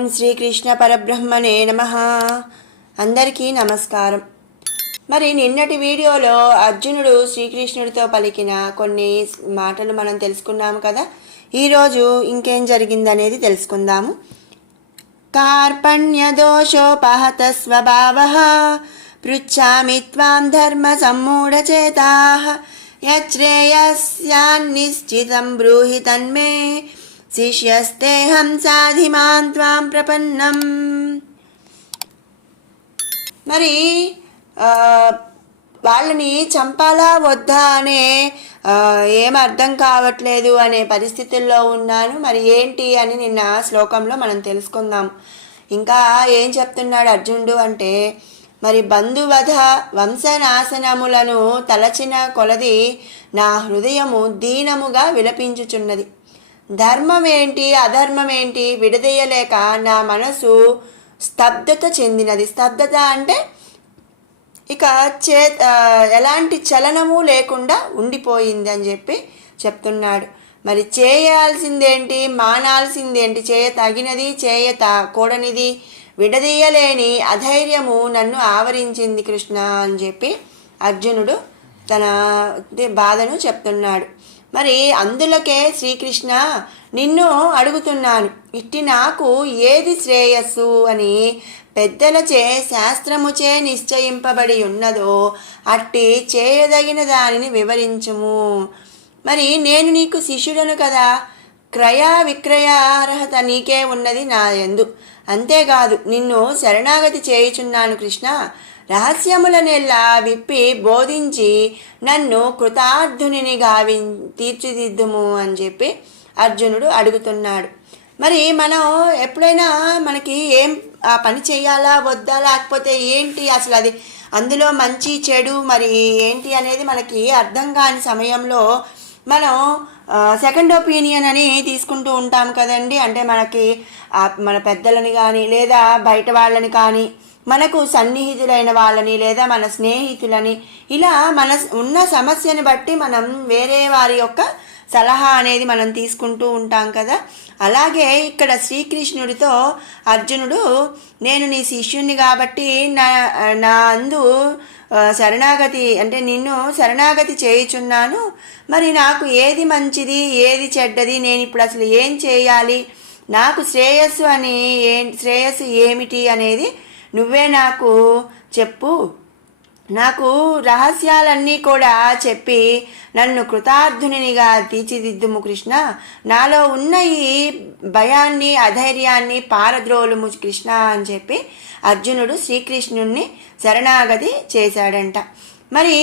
ఓం శ్రీకృష్ణ పరబ్రహ్మణే నమః. అందరికీ నమస్కారం. మరి నిన్నటి వీడియోలో అర్జునుడు శ్రీకృష్ణుడితో పలికిన కొన్ని మాటలు మనం తెలుసుకున్నాము కదా. ఈరోజు ఇంకేం జరిగిందనేది తెలుసుకుందాము. కార్పణ్య దోషోపహత స్వభావః పృచ్ఛామి త్వాం ధర్మ సమ్మూఢచేతాః యచ్రేయస్యాన్నిశ్చితం బ్రూహి తన్మే శిష్యస్తేహం సాధిమాన్ త్వాం ప్రపన్నం. మరి వాళ్ళని చంపాలా వద్దా అనే ఏం అర్థం కావట్లేదు అనే పరిస్థితుల్లో ఉన్నాను. మరి ఏంటి అని నిన్న శ్లోకంలో మనం తెలుసుకుందాం. ఇంకా ఏం చెప్తున్నాడు అర్జునుడు అంటే, మరి బంధువధ వంశనాశనములను తలచిన కొలది నా హృదయము దీనముగా విలపించుచున్నది. ధర్మమేంటి అధర్మమేంటి విడదీయలేక నా మనసు స్తబ్దత చెందినది. స్తబ్దత అంటే ఇక ఎలాంటి చలనము లేకుండా ఉండిపోయింది అని చెప్పి చెప్తున్నాడు. మరి చేయాల్సిందేంటి మానాల్సిందేంటి, తగినది కూడనిది విడదీయలేని అధైర్యము నన్ను ఆవరించింది కృష్ణ అని చెప్పి అర్జునుడు తన బాధను చెప్తున్నాడు. మరి అందులకే శ్రీకృష్ణ నిన్ను అడుగుతున్నాను, ఇట్టి నాకు ఏది శ్రేయస్సు అని పెద్దలచే శాస్త్రముచే నిశ్చయింపబడి ఉన్నదో అట్టి చేయదగిన దానిని వివరించుము. మరి నేను నీకు శిష్యుడను కదా, క్రయ విక్రయ అర్హత నీకే ఉన్నది నా యందు. అంతేకాదు నిన్ను శరణాగతి చేయుచున్నాను కృష్ణ. రహస్యములనెల్లా విప్పి బోధించి నన్ను కృతార్థునిని తీర్చిదిద్దుము అని చెప్పి అర్జునుడు అడుగుతున్నాడు. మరి మనం ఎప్పుడైనా మనకి ఏం ఆ పని చేయాలా వద్దా, లేకపోతే ఏంటి అసలు అది అందులో మంచి చెడు మరి ఏంటి అనేది మనకి అర్థం కాని సమయంలో మనం సెకండ్ ఒపీనియన్ అని తీసుకుంటూ ఉంటాం కదండి. అంటే మనకి మన పెద్దలని కానీ లేదా బయట వాళ్ళని కానీ, మనకు సన్నిహితులైన వాళ్ళని లేదా మన స్నేహితులని, ఇలా మన ఉన్న సమస్యని బట్టి మనం వేరే వారి యొక్క సలహా అనేది మనం తీసుకుంటూ ఉంటాం కదా. అలాగే ఇక్కడ శ్రీకృష్ణుడితో అర్జునుడు, నేను నీ శిష్యుణ్ణి కాబట్టి నా అందు శరణాగతి అంటే నిన్ను శరణాగతి చేయుచున్నాను. మరి నాకు ఏది మంచిది ఏది చెడ్డది, నేను ఇప్పుడు అసలు ఏం చేయాలి, నాకు శ్రేయస్సు ఏమిటి అనేది నువ్వే నాకు చెప్పు. నాకు రహస్యాలన్నీ కూడా చెప్పి నన్ను కృతార్థునిగా తీర్చిదిద్దుము కృష్ణ. నాలో ఉన్న ఈ భయాన్ని అధైర్యాన్ని పారద్రోలుము కృష్ణ అని చెప్పి అర్జునుడు శ్రీకృష్ణుణ్ణి శరణాగతి చేశాడంట. మరి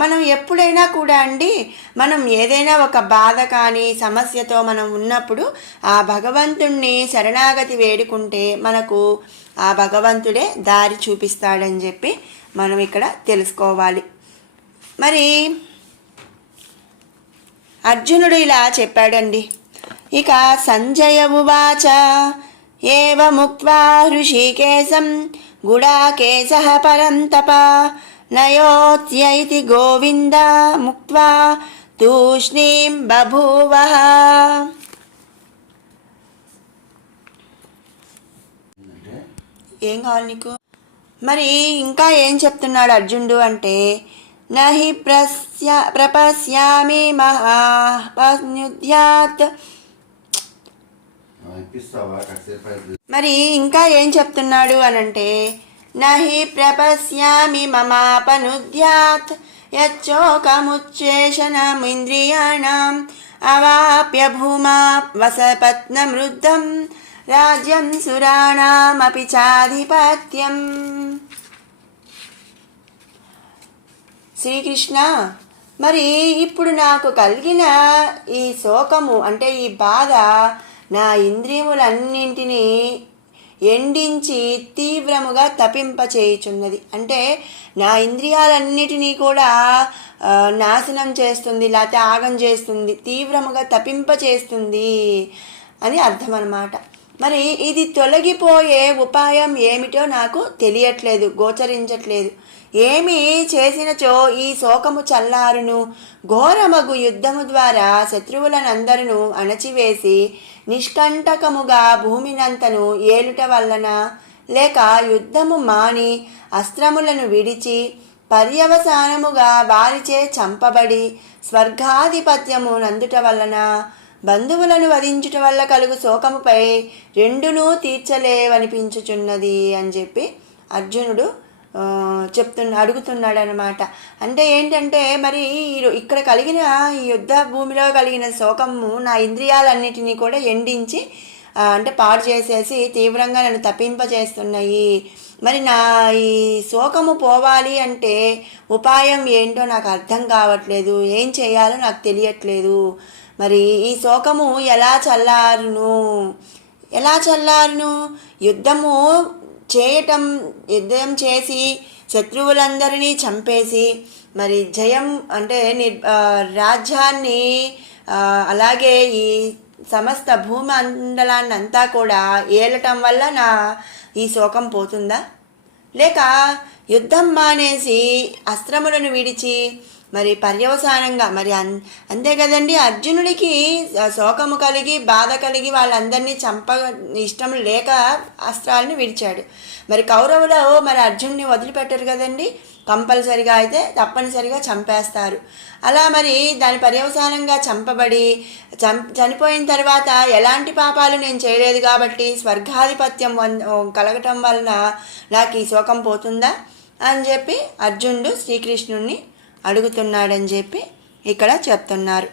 మనం ఎప్పుడైనా కూడా అండి, మనం ఏదైనా ఒక బాధ కానీ సమస్యతో మనం ఉన్నప్పుడు ఆ భగవంతుణ్ణి శరణాగతి వేడుకుంటే మనకు ఆ భగవంతుడే దారి చూపిస్తాడని చెప్పి మనం ఇక్కడ తెలుసుకోవాలి. మరి అర్జునుడు ఇలా చెప్పాడండి. ఇక సంజయ ఉవాచ ఏవముక్త్వా హృషీకేశం గుడాకేశః పరంతప నయోత్యైతి గోవింద ముక్త్వా తూష్ణీం బభూవః. ఏం కావాలి నీకు? మరి ఇంకా ఏం చెప్తున్నాడు అర్జునుడు అంటే, నహి ప్రపశ్యామి మహాపన్యుధ్యాత్. మరి ఇంకా ఏం చెప్తున్నాడు అనంటే, నహి ప్రపశ్యామి మమాపనుధ్యాత్ యచ్చోకముచ్చేషణమింద్రియాణం అవాప్య భూమా వసపత్నమృద్ధం రాజ్యం సురాణమపి చాధిపత్యం. శ్రీకృష్ణ, మరి ఇప్పుడు నాకు కలిగిన ఈ శోకము అంటే ఈ బాధ నా ఇంద్రియములన్నింటినీ ఎండించి తీవ్రముగా తపింపచేయుచున్నది. అంటే నా ఇంద్రియాలన్నిటినీ కూడా నాశనం చేస్తుంది, లేకపోతే ఆగం చేస్తుంది, తీవ్రముగా తపింపచేస్తుంది అని అర్థం అన్నమాట. మరి ఇది తొలగిపోయే ఉపాయం ఏమిటో నాకు తెలియట్లేదు, గోచరించట్లేదు. ఏమి చేసినచో ఈ శోకము చల్లారును. ఘోరమగు యుద్ధము ద్వారా శత్రువులనందరూ అణచివేసి నిష్కంటకముగా భూమినంతను ఏలుట వలన, లేక యుద్ధము మాని అస్త్రములను విడిచి పర్యవసానముగా వారిచే చంపబడి స్వర్గాధిపత్యము నందుట వలన, బంధువులను వధించుట వల్ల కలుగు శోకముపై రెండునూ తీర్చలేవనిపించుచున్నది అని చెప్పి అర్జునుడు అడుగుతున్నాడు అనమాట. అంటే ఏంటంటే మరి ఇక్కడ కలిగిన ఈ యుద్ధ భూమిలో కలిగిన శోకము నా ఇంద్రియాలన్నిటినీ కూడా ఎండించి అంటే పాడు చేసేసి తీవ్రంగా నన్ను తప్పింపజేస్తున్నాయి. మరి నా ఈ శోకము పోవాలి అంటే ఉపాయం ఏంటో నాకు అర్థం కావట్లేదు, ఏం చేయాలో నాకు తెలియట్లేదు. మరి ఈ శోకము ఎలా చల్లారును? యుద్ధం చేసి శత్రువులందరినీ చంపేసి మరి జయం అంటే రాజ్యాన్ని అలాగే ఈ సమస్త భూమండలాన్ని అంతా కూడా ఏలటం వల్ల నా ఈ శోకం పోతుందా? లేక యుద్ధం మానేసి అస్త్రములను విడిచి మరి పర్యవసానంగా మరి అంతే కదండి, అర్జునుడికి శోకము కలిగి బాధ కలిగి వాళ్ళందరినీ ఇష్టం లేక అస్త్రాలను విడిచాడు. మరి కౌరవులు మరి అర్జునుడిని వదిలిపెట్టరు కదండి, కంపల్సరిగా అయితే తప్పనిసరిగా చంపేస్తారు. అలా మరి దాని పర్యవసానంగా చంపబడి చనిపోయిన తర్వాత ఎలాంటి పాపాలు నేను చేయలేదు కాబట్టి స్వర్గాధిపత్యం కలగటం వలన నాకు ఈ శోకం పోతుందా అని చెప్పి అర్జునుడు శ్రీకృష్ణుడిని అడుగుతున్నాడని చెప్పి ఇక్కడ చెప్తున్నారు.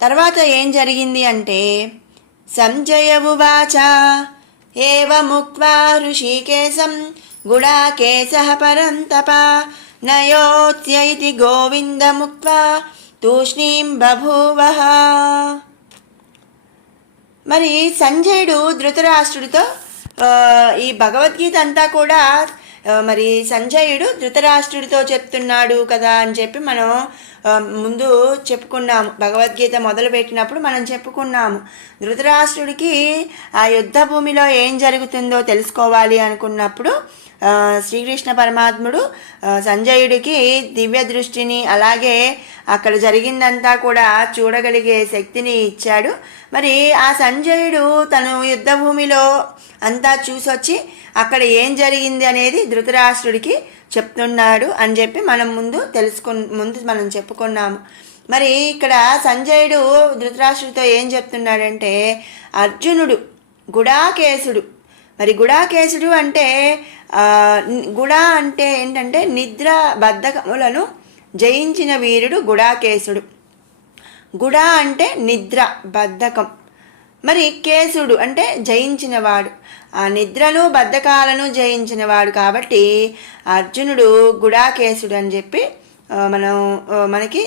తర్వాత ఏం జరిగింది అంటే సంజయ ఉవాచ ఏవముక్త్వా ఋషికేశం గుడాకేశః పరంతప నయోత్యైతి గోవిందముక్త్వా తూష్ణీం బభూవః. మరి సంజయుడు ధృతరాష్ట్రుడితో ఈ భగవద్గీత అంతా కూడా మరి సంజయుడు ధృతరాష్ట్రుడితో చెప్తున్నాడు కదా అని చెప్పి మనం ముందు చెప్పుకున్నాము. భగవద్గీత మొదలుపెట్టినప్పుడు మనం చెప్పుకున్నాము, ధృతరాష్ట్రుడికి ఆ యుద్ధ భూమిలో ఏం జరుగుతుందో తెలుసుకోవాలి అనుకున్నప్పుడు శ్రీకృష్ణ పరమాత్ముడు సంజయుడికి దివ్య దృష్టిని అలాగే అక్కడ జరిగిందంతా కూడా చూడగలిగే శక్తిని ఇచ్చాడు. మరి ఆ సంజయుడు తను యుద్ధ భూమిలో అంతా చూసొచ్చి అక్కడ ఏం జరిగింది అనేది ధృతరాష్ట్రుడికి చెప్తున్నాడు అని చెప్పి మనం ముందు మనం చెప్పుకున్నాము. మరి ఇక్కడ సంజయుడు ధృతరాష్ట్రుడితో ఏం చెప్తున్నాడంటే అర్జునుడు గుడాకేశుడు. మరి గుడాకేశుడు అంటే గుడా అంటే ఏంటంటే నిద్ర బద్ధకములను జయించిన వీరుడు గుడాకేశుడు. గుడా అంటే నిద్ర బద్ధకం, మరి కేశుడు అంటే జయించినవాడు, ఆ నిద్రను బద్ధకాలను జయించినవాడు. కాబట్టి అర్జునుడు గుడాకేశుడు అని చెప్పి మనకి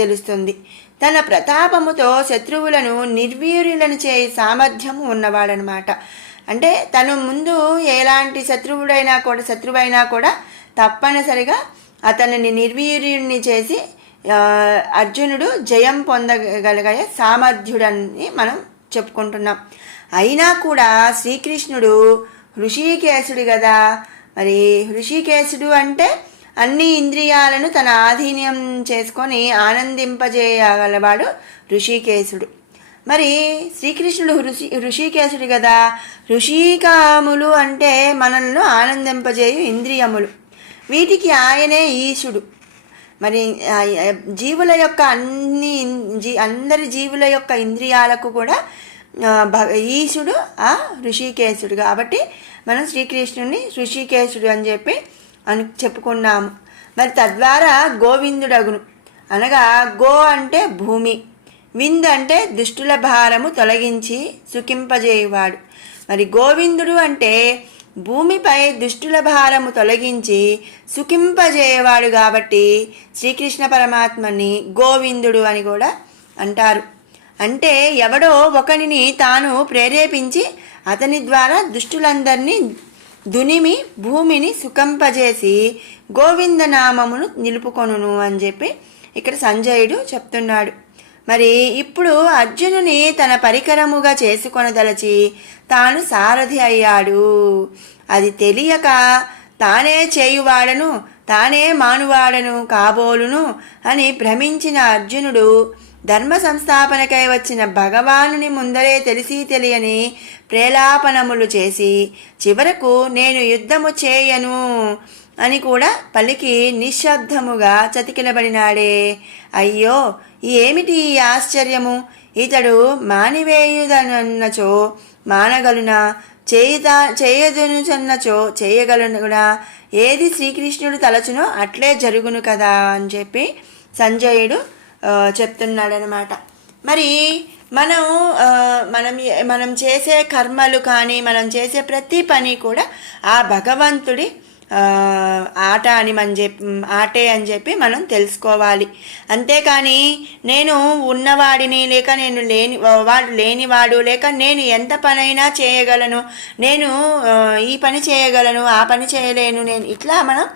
తెలుస్తుంది. తన ప్రతాపముతో శత్రువులను నిర్వీర్యులను చేయి సామర్థ్యము ఉన్నవాడనమాట. అంటే తను ముందు ఎలాంటి శత్రువైనా కూడా తప్పనిసరిగా అతనిని నిర్వీర్యుడిని చేసి అర్జునుడు జయం పొందగలిగే సామర్థ్యుడని మనం చెప్పుకుంటున్నాం. అయినా కూడా శ్రీకృష్ణుడు హృషికేశుడు కదా. మరి హృషికేశుడు అంటే అన్ని ఇంద్రియాలను తన ఆధీనం చేసుకొని ఆనందింపజేయగలవాడు హృషికేశుడు. మరి శ్రీకృష్ణుడు హృషికేశుడు కదా. హృషికాములు అంటే మనల్ని ఆనందింపజేయు ఇంద్రియములు, వీటికి ఆయనే ఈశుడు. మరి జీవుల యొక్క అందరి జీవుల యొక్క ఇంద్రియాలకు కూడా ఈశుడు ఆ హృషికేశుడు. కాబట్టి మనం శ్రీకృష్ణుడిని హృషికేశుడు అని చెప్పి చెప్పుకున్నాము. మరి తద్వారా గోవిందుడగును, అనగా గో అంటే భూమి, వింద్ అంటే దుష్టుల భారము తొలగించి సుఖింపజేయువాడు. మరి గోవిందుడు అంటే భూమిపై దుష్టుల భారము తొలగించి సుఖింపజేయవాడు. కాబట్టి శ్రీకృష్ణ పరమాత్మని గోవిందుడు అని కూడా అంటారు. అంటే ఎవడో ఒకనిని తాను ప్రేరేపించి అతని ద్వారా దుష్టులందరినీ దునిమి భూమిని సుఖంపజేసి గోవిందనామమును నిలుపుకొనును అని చెప్పి ఇక్కడ సంజయుడు చెప్తున్నాడు. మరి ఇప్పుడు అర్జునుని తన పరికరముగా చేసుకొనదలచి తాను సారథి అయ్యాడు. అది తెలియక తానే చేయువాడను తానే మానువాడను కాబోలును అని భ్రమించిన అర్జునుడు ధర్మ సంస్థాపనకై వచ్చిన భగవానుని ముందరే తెలిసి తెలియని ప్రేలాపనములు చేసి చివరకు నేను యుద్ధము చేయను అని కూడా పలికి నిశ్శబ్దముగా చతికిలబడినాడే. అయ్యో, ఏమిటి ఈ ఆశ్చర్యము! ఇతడు మానివేయుదనన్నచో మానగలునా, చేయదునుచన్నచో చేయగలుగునా, ఏది శ్రీకృష్ణుడు తలచునో అట్లే జరుగును కదా అని చెప్పి సంజయుడు చెప్తున్నాడనమాట. మరి మనం మనం చేసే కర్మలు కానీ మనం చేసే ప్రతి పని కూడా ఆ భగవంతుడి ఆటే అని చెప్పి మనం తెలుసుకోవాలి. అంతేకాని నేను ఉన్నవాడిని, లేక నేను వాడు లేనివాడు, లేక నేను ఎంత పనైనా చేయగలను, నేను ఈ పని చేయగలను ఆ పని చేయలేను, నేను ఇట్లా మనం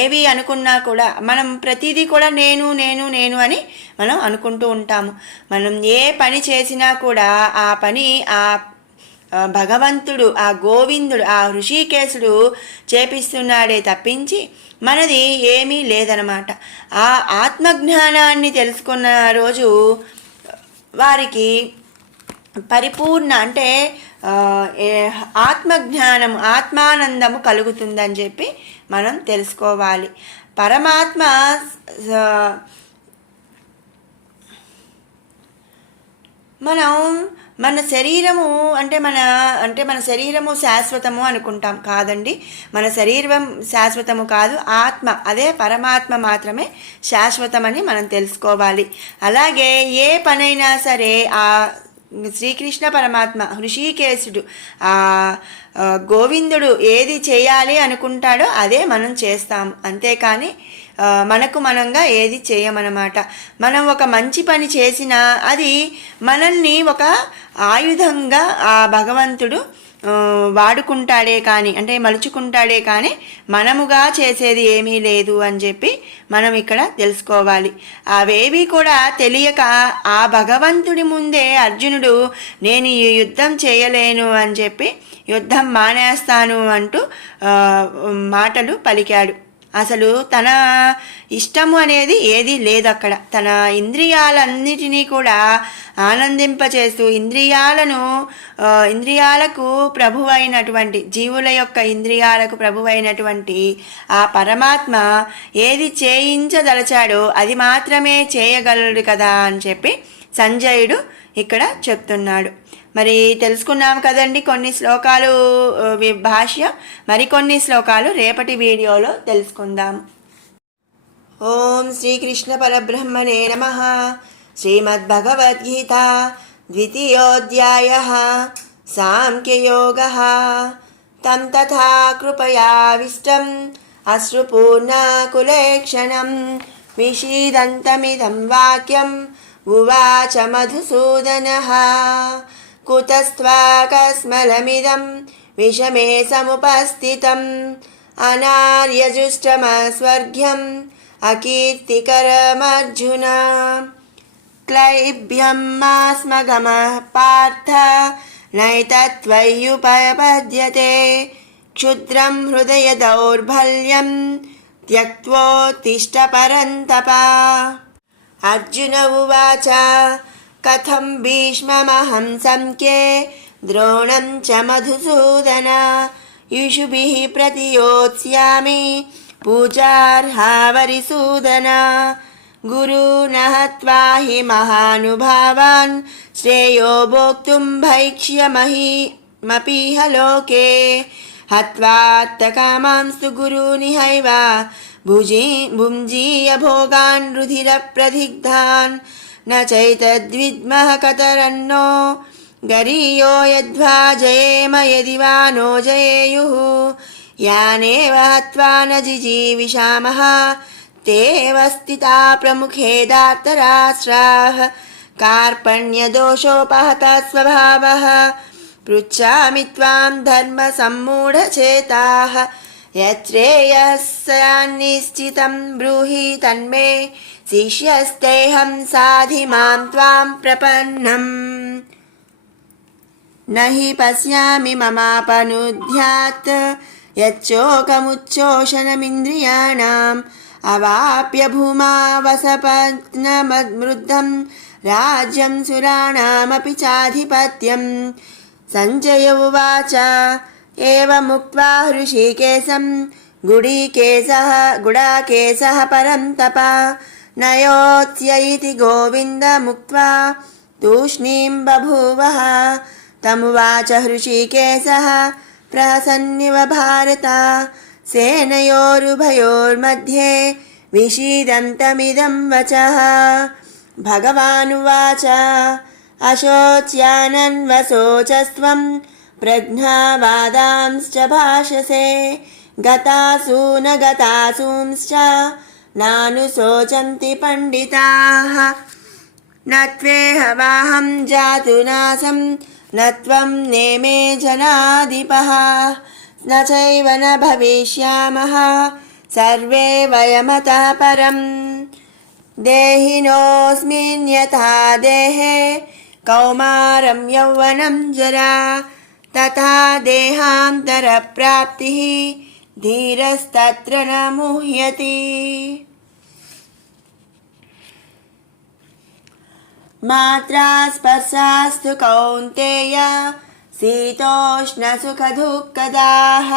ఏవి అనుకున్నా కూడా మనం ప్రతిదీ కూడా నేను నేను నేను అని మనం అనుకుంటూ ఉంటాము. మనం ఏ పని చేసినా కూడా ఆ పని ఆ భగవంతుడు, ఆ గోవిందుడు, ఆ ఋషికేశుడు చేపిస్తున్నాడే తప్పించి మనది ఏమీ లేదనమాట. ఆ ఆత్మజ్ఞానాన్ని తెలుసుకున్న రోజు వారికి పరిపూర్ణ అంటే ఆత్మజ్ఞానం, ఆత్మానందము కలుగుతుందని చెప్పి మనం తెలుసుకోవాలి. పరమాత్మ మన శరీరము మన శరీరము శాశ్వతము అనుకుంటాం. కాదండి, మన శరీరం శాశ్వతము కాదు, ఆత్మ, అదే పరమాత్మ మాత్రమే శాశ్వతమని మనం తెలుసుకోవాలి. అలాగే ఏ పనైనా సరే ఆ శ్రీకృష్ణ పరమాత్మ, హృషికేశుడు, ఆ గోవిందుడు ఏది చేయాలి అనుకుంటాడో అదే మనం చేస్తాము. అంతేకాని మనకు మనంగా ఏది చేయమన్నమాట. మనం ఒక మంచి పని చేసినా అది మనల్ని ఒక ఆయుధంగా ఆ భగవంతుడు వాడుకుంటాడే కానీ, అంటే మలుచుకుంటాడే కానీ మనముగా చేసేది ఏమీ లేదు అని చెప్పి మనం ఇక్కడ తెలుసుకోవాలి. అవేవి కూడా తెలియక ఆ భగవంతుడి ముందే అర్జునుడు నేను ఈ యుద్ధం చేయలేను అని చెప్పి యుద్ధం మానేస్తాను అంటూ మాటలు పలికాడు. అసలు తన ఇష్టము అనేది ఏదీ లేదు అక్కడ. తన ఇంద్రియాలన్నిటినీ కూడా ఆనందింపచేస్తూ ఇంద్రియాలకు ప్రభువైనటువంటి, జీవుల యొక్క ఇంద్రియాలకు ప్రభువైనటువంటి ఆ పరమాత్మ ఏది చేయించదలచాడో అది మాత్రమే చేయగలడు కదా అని చెప్పి సంజయుడు ఇక్కడ చెప్తున్నాడు. మరి తెలుసుకున్నాం కదండి కొన్ని శ్లోకాలు భాష్యం. మరికొన్ని శ్లోకాలు రేపటి వీడియోలో తెలుసుకుందాం. ఓం శ్రీకృష్ణ పరబ్రహ్మణే నమః. శ్రీమద్భగవద్గీత ద్వితీయోధ్యాయః సాంఖ్యయోగः. తం తథా కృపయావిష్టం అశ్రుపూర్ణాకులేక్షణం విషీదంతమిదం వాక్యం ఉవాచ మధుసూదనః. కుతస్త్వాకస్మలమిదం విషమే సముపస్థితం అనార్యజుష్టమస్వర్గ్యం అకీర్తికరమర్జున. క్లైభ్యం మాస్మగమః పార్థ నైతత్వయ్యుపపద్యతే క్షుద్రం హృదయ దౌర్బల్యం త్యక్త్వోత్తిష్ట పరంతప. అర్జున ఉవాచ కథం భీష్మమహం సంఖ్యే ద్రోణం చ మధుసూదన యుషుభిః ప్రతియోత్స్యామి పూజార్హావరిసూదన. గురూన్ హత్వా హి మహానుభావాన్ శ్రేయో భోక్తుం భైక్ష్యమపీహ లోకే హత్వాత్తకామాంస్తు గురూనిహైవ భుంజీయ భోగాన్ రుధిర ప్రదిగ్ధాన్ న చైతద్విద్మః కతరన్నో గరీయో యద్వా జయేమ యది వా నో జయేయుః యానేవ హత్వా న జిజీవిషామః తేవ స్థితా ప్రముఖే దార్తరాష్ట్రాః కార్పణ్యదోషోపహత స్వభావః పృచ్ఛామి త్వాం ధర్మ సమ్మూఢచేతాః యచ్ఛ్రేయస్యాన్నిశ్చితం బ్రూహి తన్మే शिष्यस्तेऽहं साधि मां त्वां प्रपन्नम् न हि पश्यामि ममापनुद्यात् यच्चोकमुच्चोषणमिन्द्रियाणाम् अवाप्य भूमा वसपत्नमद्मृद्धं राज्यं सुराणामपि चाधिपत्यम् सञ्जय उवाच एवमुक्त्वा हृषीकेशं गुडाकेशः परं तप नयोत्स्य इति गोविन्दमुक्त्वा तूष्णीं बभूवः तमुवाच हृषीकेशः प्रहसन्निव भारत सेनयोरुभयोर्मध्ये विषीदन्तमिदं वचः भगवानुवाच अशोच्यानन्वशोचस्त्वं प्रज्ञावादांश्च भाषसे गतासु न गतासूंश्च नानुशोचन्ति पण्डिताः न त्वेहवाहं जातुनासं न त्वं नेमे जनाधिपः न चैव न भविष्यामः सर्वे वयमतः परम् देहिनोऽस्मिन् यथा देहे कौमारं यौवनं जरा तथा देहान्तरप्राप्तिः धीरस्तत्र न मुह्यति मात्रा स्पर्शास्तु कौन्तेय शीतोष्णसुखदुःखदाः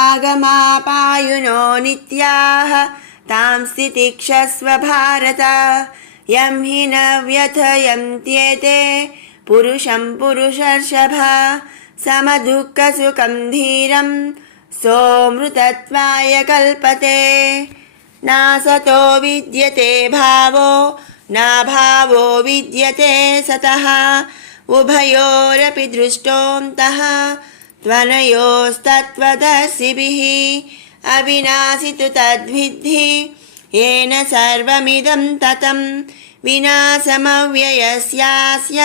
आगमापायुनो नित्याः तां स्थितिक्षस्व भारत यं हि न व्यथयन्त्येते पुरुषं पुरुषर्षभ समदुःखसुखं धीरं सोऽमृतत्वाय कल्पते नासतो विद्यते भावो नाभावो विद्यते सतः उभयोरपि दृष्टोऽन्तः त्वनयोस्तत्त्वदर्शिभिः अविनाशि तु तद्विद्धि येन सर्वमिदं ततं विनाशमव्ययस्यास्य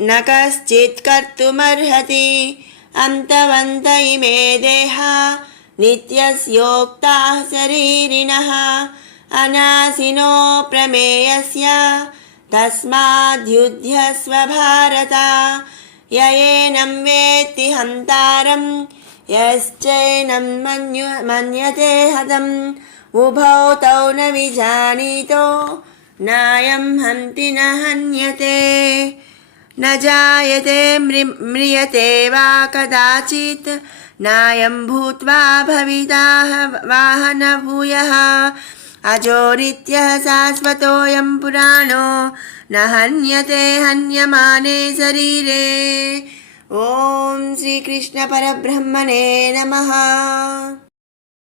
न कश्चित् कर्तुमर्हति अन्तवन्त इमे देहा नित्यस्योक्ताः शरीरिणः अनाशिनो प्रमेयस्य तस्माद्युध्यस्व भारत य एनं वेत्ति हन्तारं यश्चैनं मन्यते हतम् उभौ तौ न विजानीतो नायं हन्ति न हन्यते न जायते म्रियते वा कदाचित् नायं भूत्वा भविता वाह न भूयः अजो नित्यः शाश्वतोऽयं पुराणो न हन्यते हन्यमाने शरीरे। ॐ श्रीकृष्ण परब्रह्मणे नमः।